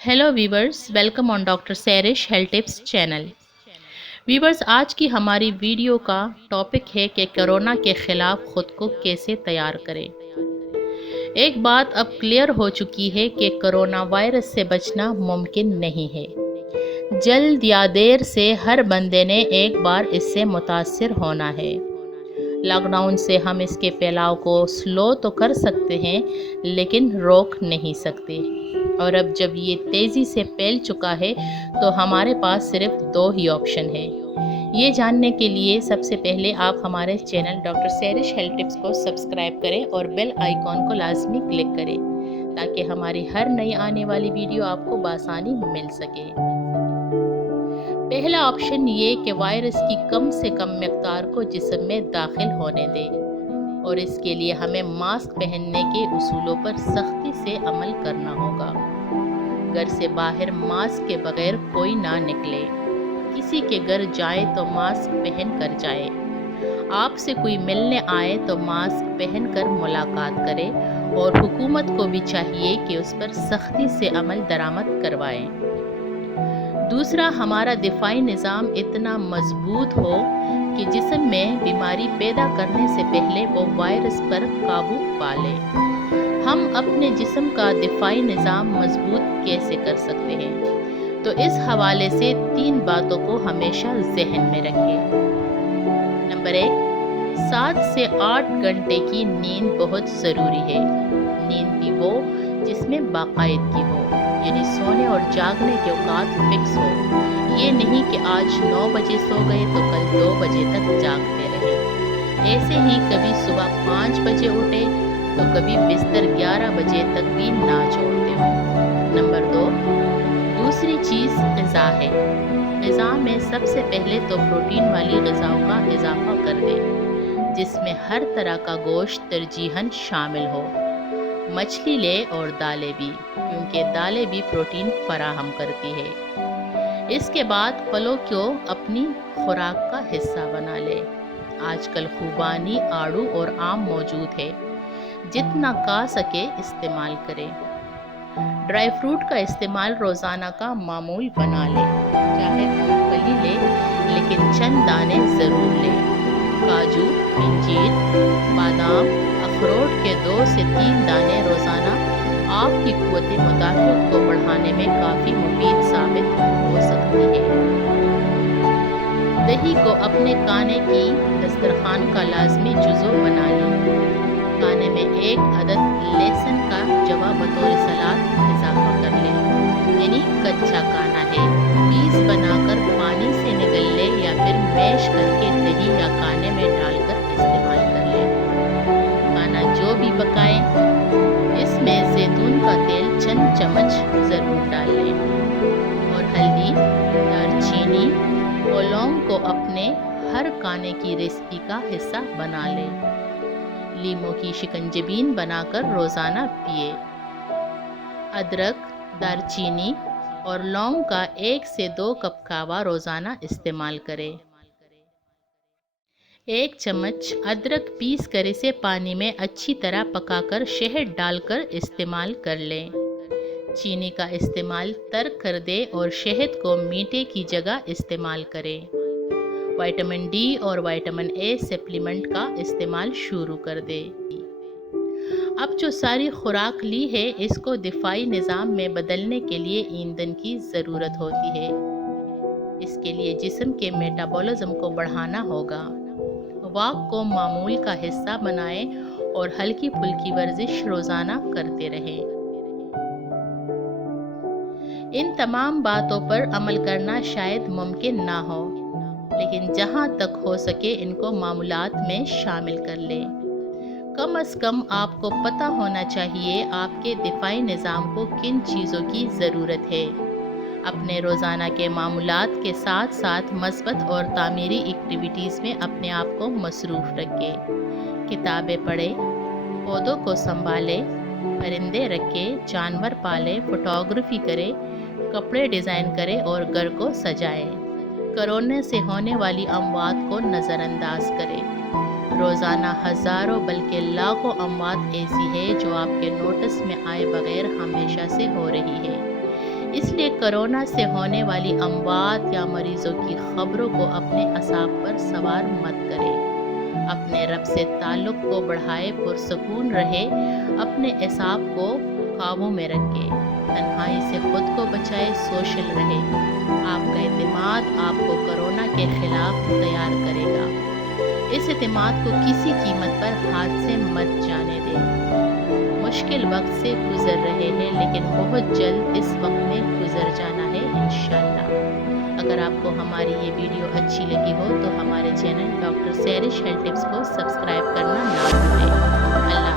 Hello viewers, welcome on doctor Sairish health tips channel. Viewers, आज की हमारी वीडियो का टॉपिक है कि कोरोना के खिलाफ खुद को कैसे तैयार करें। एक बात अब क्लियर हो चुकी है कि कोरोना वायरस से बचना मुमकिन नहीं है। जल्द या देर से हर बंदे ने एक बार इससे मुतासिर होना है। लॉकडाउन से हम इसके फैलाव को स्लो तो कर सकते हैं, लेकिन रोक नहीं सकते। और अब जब ये तेज़ी से फैल चुका है तो हमारे पास सिर्फ दो ही ऑप्शन है। ये जानने के लिए सबसे पहले आप हमारे channel doctor Sairish health tips को सब्सक्राइब करें और बेल आइकॉन को लाजमी क्लिक करें, ताकि हमारी हर नई आने वाली वीडियो आपको बासानी मिल सके। पहला ऑप्शन ये कि वायरस की कम से कम मकदार को जिस्म में दाखिल होने दें, और इसके लिए हमें मास्क पहनने के उसूलों पर सख्ती से अमल करना होगा। घर से बाहर मास्क के बगैर कोई ना निकले। किसी के घर जाए तो मास्क पहन कर जाए। आपसे कोई मिलने आए तो मास्क पहन कर मुलाकात करे, और हुकूमत को भी चाहिए कि उस पर सख्ती से अमल दरामद करवाए। दूसरा, हमारा दिफाई निज़ाम इतना मजबूत हो कि जिस्म में बीमारी पैदा करने से पहले वो वायरस पर काबू पा ले। हम अपने जिस्म का दिफाई निज़ाम मजबूत कैसे कर सकते हैं, तो इस हवाले से 3 बातों को हमेशा जहन में रखें। नंबर 1, 7 से 8 घंटे की नींद बहुत ज़रूरी है। नींद भी वो जिसमें बाकायदगी हो, यानी सोने और जागने के औकात फिक्स हो। ये नहीं कि आज 9 बजे सो गए तो कल 2 बजे तक जागते रहे। ऐसे ही कभी सुबह 5 बजे उठे तो कभी बिस्तर 11 बजे तक भी ना छोड़ते हो। नंबर 2, दूसरी चीज़ ग़िज़ा है। ग़िज़ा में सबसे पहले तो प्रोटीन वाली ग़िज़ाओं का इजाफा कर दें, जिसमें हर तरह का गोश्त तरजीहन शामिल हो। मछली ले और दालें भी, क्योंकि दालें भी प्रोटीन फराहम करती है। इसके बाद फलों को अपनी खुराक का हिस्सा बना ले। आजकल खुबानी, आड़ू और आम मौजूद है। जितना खा सके इस्तेमाल करें। ड्राई फ्रूट का इस्तेमाल रोज़ाना का मामूल बना ले। चाहे मूंगफली ले, लेकिन चंद दाने ज़रूर ले। काजू, अंजीर, बादाम, अखरोट के 2 से 3 दाने रोज़ाना आपकी क़ुव्वत मुदाफ़अत को बढ़ाने में काफ़ी मुफीद साबित हो सकती है। दही को अपने खाने की दस्तरखान का लाजमी जुज़ो बना लें। खाने में 1 अदद लहसुन का जवा बतौर सलाद इजाफा कर लें, यानी कच्चा खाना है। पीस बनाकर पानी से निगल ले, या फिर मैश करके दही या खाने में डालकर इस्तेमाल कर लें। खाना जो भी पकाएं, इसमें जैतून का तेल चंद चम्मच ज़रूर डाल लें, और हल्दी, दालचीनी और लौंग को अपने हर खाने की रेसिपी का हिस्सा बना लें। लीमों की शिकंजबीन बनाकर रोज़ाना पिए। अदरक, दालचीनी और लौंग का 1 से 2 कप कहवा रोज़ाना इस्तेमाल करें। 1 चम्मच अदरक पीस कर इसे पानी में अच्छी तरह पकाकर शहद डालकर इस्तेमाल कर लें। चीनी का इस्तेमाल तर्क कर दे और शहद को मीठे की जगह इस्तेमाल करें। विटामिन डी और विटामिन ए सप्लीमेंट का इस्तेमाल शुरू कर दे। अब जो सारी खुराक ली है, इसको दिफाई निज़ाम में बदलने के लिए ईंधन की ज़रूरत होती है। इसके लिए जिस्म के मेटाबॉलिज्म को बढ़ाना होगा। वॉक को मामूल का हिस्सा बनाएं और हल्की फुल्की वर्जिश रोज़ाना करते रहें। इन तमाम बातों पर अमल करना शायद मुमकिन ना हो, लेकिन जहाँ तक हो सके इनको मामूलात में शामिल कर लें। कम से कम आपको पता होना चाहिए आपके दिफाई निज़ाम को किन चीज़ों की ज़रूरत है। अपने रोज़ाना के मामूलात के साथ साथ मस्बत और तामीरी एक्टिविटीज़ में अपने आप को मसरूफ़ रखें। किताबें पढ़ें, पौधों को संभालें, परिंदे रखें, जानवर पालें, फोटोग्राफी करें, कपड़े डिज़ाइन करें और घर को सजाएं। कोरोना से होने वाली अमवात को नज़रअंदाज करें। रोज़ाना हज़ारों बल्कि लाखों अमवात ऐसी है जो आपके नोटिस में आए बगैर हमेशा से हो रही है। کہ کورونا سے ہونے والی اموات یا مریضوں کی خبروں کو اپنے اعصاب پر سوار مت کریں۔ اپنے رب سے تعلق کو بڑھائے، پرسکون رہے، اپنے اعصاب کو قابو میں رکھے، تنہائی سے خود کو بچائے، سوشل رہے۔ آپ کا اعتماد آپ کو کورونا کے خلاف تیار کرے گا۔ اس اعتماد کو کسی قیمت پر ہاتھ سے مت جانے دیں۔ مشکل وقت سے گزر رہے ہیں لیکن بہت جلد اس وقت میں گزر جانا ہے انشاءاللہ۔ اگر آپ کو ہماری یہ ویڈیو اچھی لگی ہو تو ہمارے چینل ڈاکٹر سیرش ہیلتھ ٹپس کو سبسکرائب کرنا نہ بھولیں۔ اللہ